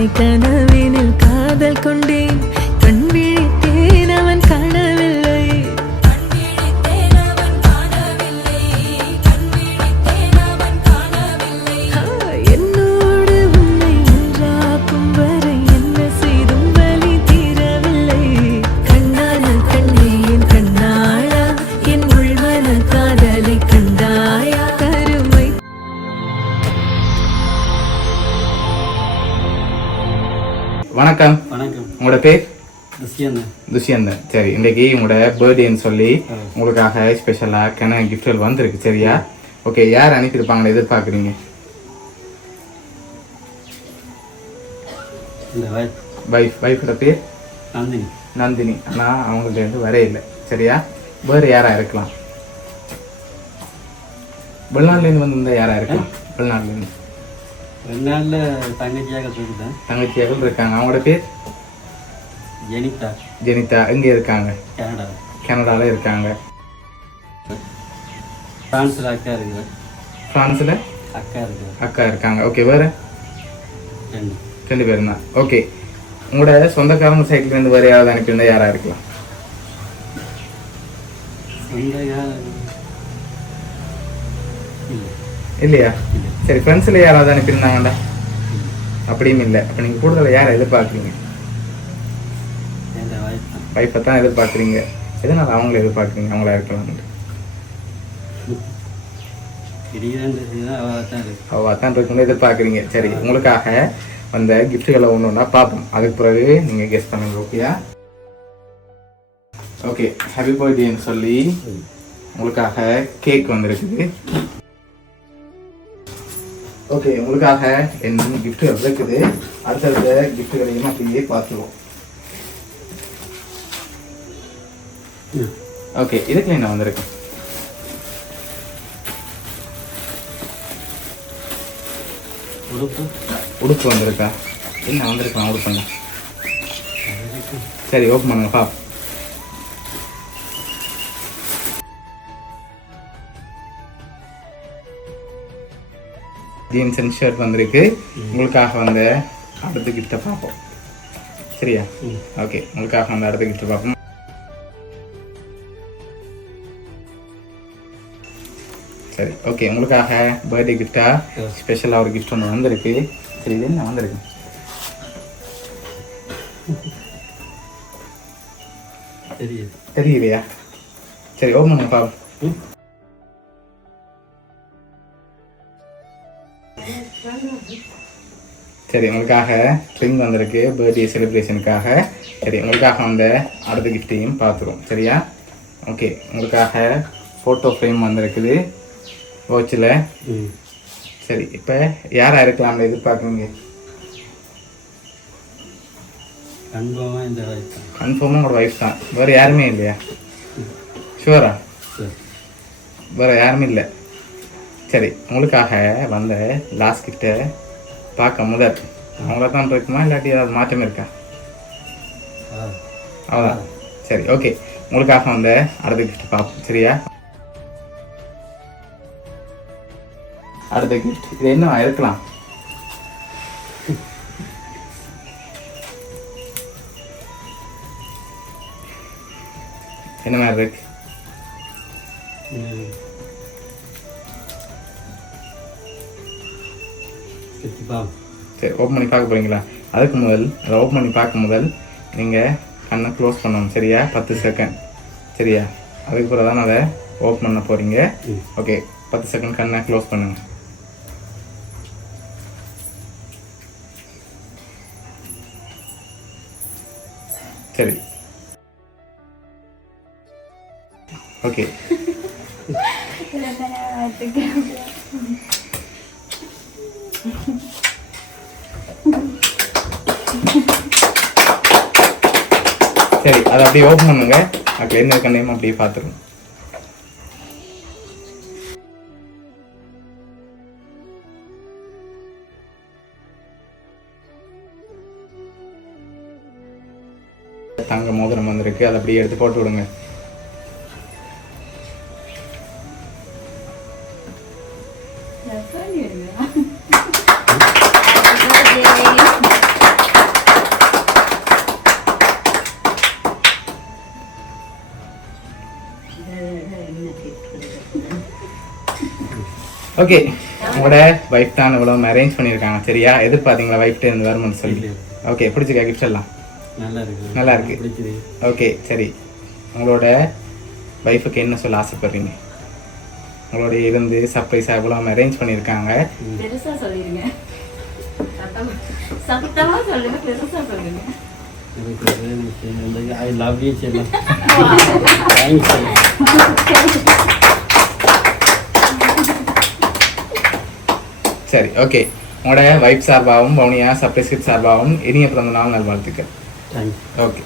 கருமை கனவினில் காதல் கொண்டேன் கண் விழித்தேன் அவன் காணவில்லை என்னோடு உன்னை ஒன்றாக்கும் வரை என்ன செய்தும் வலி தீரவில்லை கண்ணான கண்ணே என் கண்ணாளா என் உள்மன காதலை கண்டாயா கருமை. வணக்கம். வணக்கம். உங்களோட பேர்? துஷ்யந்தன். சரி, இன்றைக்கு உங்களோட பர்த்டேன்னு சொல்லி உங்களுக்காக ஸ்பெஷலாக கன கிஃப்ட்கள் வந்திருக்கு. சரியா? ஓகே, யார் அனுப்பியிருப்பாங்கன்னு எதிர்பார்க்குறீங்க? வைஃபோட பேர் நந்தினி. ஆனால் அவங்கள்ட்ட இருந்து வரே இல்லை. சரியா? வேறு யாராக இருக்கலாம்? வெளிநாட்டிலேருந்து வந்திருந்தா யாராக இருக்கலாம்? வெளிநாட்டிலேருந்து தங்கச்சியாக இருக்காங்க. அவங்களோட பேர் ஜெனிதா. எங்கே இருக்காங்க? கனடாவில் இருக்காங்க. ஃப்ரான்ஸில் அக்கா இருக்காங்க. ஓகே, வேறு 2 பேர் தான். ஓகே, உங்களோட சொந்தக்காரங்க சைட்லேருந்து வேறு யாராவது அனுப்பியிருந்தா யாராக இருக்கலாம்? இல்லையா? சரி, ஃப்ரெண்ட்ஸில் யாராவது அனுப்பியிருந்தாங்கண்டா? அப்படியும் இல்லை. அப்போ நீங்கள் கூடுதலாக யாரை எதிர்பார்க்குறீங்க? வைஃபை தான் எதிர்பார்க்குறீங்க. எதனால் அவங்கள எதிர்பார்க்குறீங்க? அவங்களா இருக்கலாம்னு அவள் தான் இருக்குன்னு எதிர்பார்க்குறீங்க. சரி, உங்களுக்காக வந்த கிஃப்ட்டுகளை ஒன்று ஒன்றா பார்ப்போம். அதுக்கு பிறகு நீங்கள் கெஸ் பண்ணுங்க. ஓகேயா? ஓகே, ஹாப்பி பர்த்டேன்னு சொல்லி உங்களுக்காக கேக் வந்துருக்குது. ஓகே, உங்களுக்காக என்ன கிஃப்ட்டுகள் இருக்குது. அடுத்தடுத்த கிஃப்ட்டுகளையும் அப்படியே பார்த்துருவோம். ஓகே, இதுக்கு என்ன வந்திருக்கு? உடுப்பு வந்திருக்கா? என்ன வந்திருக்கா உடுப்புங்க? சரி, ஓப்பன் பண்ணுங்க பாப். ஜீன்ஸ் அண்ட் ஷர்ட் வந்திருக்கு. உங்களுக்காக வந்து அடுத்த கிஃப்ட்டை பார்ப்போம். சரியா? ஓகே, உங்களுக்காக வந்து அடுத்த கிஃப்ட்டை பார்ப்போம். சரி, ஓகே, உங்களுக்காக பர்த்டே கிஃப்டாக ஸ்பெஷலாக ஒரு கிஃப்ட் ஒன்று வந்திருக்கு. சரி, இது என்ன வந்திருக்கு? தெரியலையா? சரி, ஓப்பன் பண்ணுங்க பாப்போம். சரி, உங்களுக்காக ட்ரிங் வந்திருக்கு பர்த்டே செலிப்ரேஷனுக்காக. சரி, உங்களுக்காக வந்த அடுத்த கிஃப்டையும் பார்த்துருவோம். சரியா? ஓகே, உங்களுக்காக ஃபோட்டோ ஃப்ரேம் வந்திருக்குது வாட்சில். சரி, இப்போ யாராக இருக்கலாம்னு எதிர்பார்க்குறீங்க? கன்ஃபார்மாக உங்களோட ஒய்ஃப் தான். வேறு யாருமே இல்லையா? ஷுவரா? வேறு யாருமே இல்லை. சரி, உங்களுக்காக வந்த லாஸ்ட் கிஃப்ட்டை பார்க்க முதல் அவங்கள தான் இருக்குமா, இல்லாட்டி ஏதாவது மாற்றம் இருக்கா? அவ்வளோதான். சரி, ஓகே, உங்களுக்காக வந்த அடுத்த கிஃப்ட் பார்ப்போம். சரியா? அடுத்த கிஃப்ட் இது என்ன இருக்கலாம்? என்ன மாதிரி இருக்கு? சரி, ஓப்பன் பண்ணி பார்க்க போறீங்களா? அதுக்கு முதல் அதை ஓப்பன் பண்ணி பார்க்க முதல் நீங்கள் கண்ணை க்ளோஸ் பண்ணணும். சரியா? 10 செகண்ட். சரியா? அதுக்கு பிறகு தான் அதை ஓப்பன் பண்ண போகிறீங்க. ஓகே, 10 செகண்ட் கண்ணை க்ளோஸ் பண்ணுங்க. சரி, ஓகே. சரி, அதை அப்படியே ஓப்பன் பண்ணுங்க. அதுக்கு என்ன கண்ணையும் அப்படியே பார்த்துருங்க. தங்க மோதிரம் வந்திருக்கு. அதை அப்படியே எடுத்து போட்டு விடுங்க. ஓகே, உங்களோட வைஃப் தான் இவ்வளோ அரேஞ்ச் பண்ணியிருக்காங்க சரியா? எதிர்பார்த்தீங்களா வைஃப்டே இருந்து வருமானு சொல்லி? ஓகே, பிடிச்சிருக்கா கிஃப்ட் எல்லாம்? நல்லா இருக்கு. ஓகே சரி, உங்களோட வைஃபுக்கு என்ன சொல்ல ஆசைப்படுறீங்க? உங்களோட இருந்து சர்ப்ரைஸாக இவ்வளோ அரேஞ்ச் பண்ணியிருக்காங்க. பெருசா சொல்லிருங்க, சத்தமா சொல்லுங்க, பெருசா சொல்லுங்க. I love you, Chela. Thanks. சரி ஓகே, உங்களோட வைஃப் சார்பாகவும் வவுனியா சர்ப்ரைஸ் கிட் சார்பாகவும் இனிய பிறந்த நாள் நல்வாழ்த்துக்கள். Thanks. ஓகே.